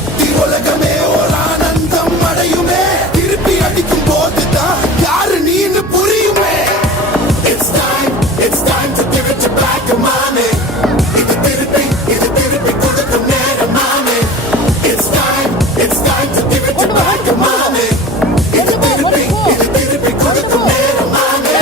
சுத்தி உலகமே ஒரு ஆனந்தம் அடையுமே திருப்பி அடிக்கும் போதுதான் யாரு நீன்னு புரியுமே. It's time to give it to back money. இது திருப்பி கொடுக்கும் நேரமானே. It's time to give it to back money. இது திருப்பி கொடுக்கும் நேரமானே.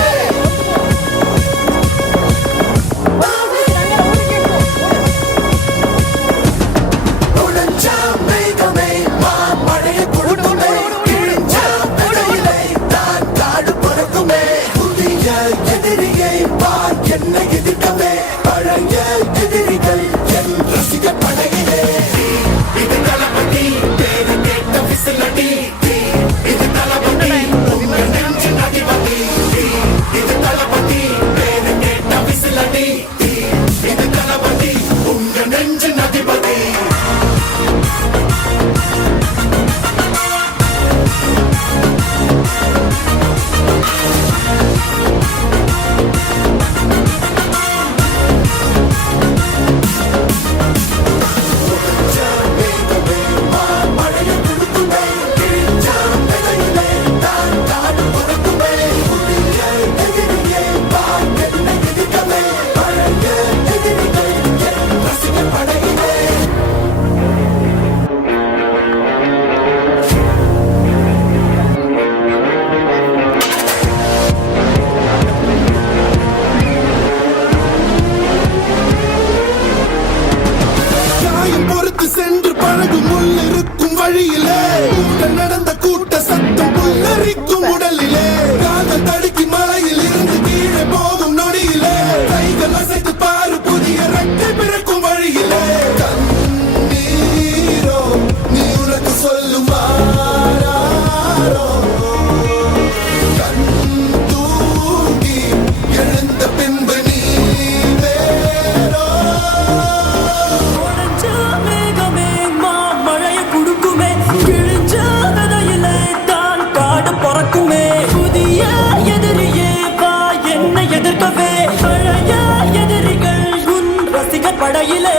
உடைஞ்சா மேகமே மாமழையை கொடுக்குமே. கிழிஞ்சா விதையிலே தான் காடு பொறுக்குமே. புதிய எதிரியை பார் என்னை எதிர்க்கவே. பழைய எதிரிகள் என் ரசிக படையிலே. இது தளபதி பேரு கேட்ட விசிலடி. இது தளபதி உங்க நெஞ்சின் அதிபதி. இது தளபதி பேரு கேட்ட விசிலடி. இது தளபதி உங்க நெஞ்சின் அதிபதி. சென்று பழகும் முள்ளிருக்கும் வழியிலே உடன் நடந்த கூட்ட சத்தம் புல்லரிக்கும் உடலிலே. காதல் தடுக்கி மலையில் இருந்து கீழே போகும் நொடியிலே. கைகள் அசைத்து பாரு புதிய ரெக்கை பிறக்கும் வழியிலே. கண்ணீரோ நீ உனக்கு சொல்லுமாறோ. கண் தூங்கி எழுந்த பின்பு நீ வேறோ. புதிய எதிரியே வா என்னை எதிர்க்கவே. பழைய எதிரிகள் உன் ரசிக படையிலே.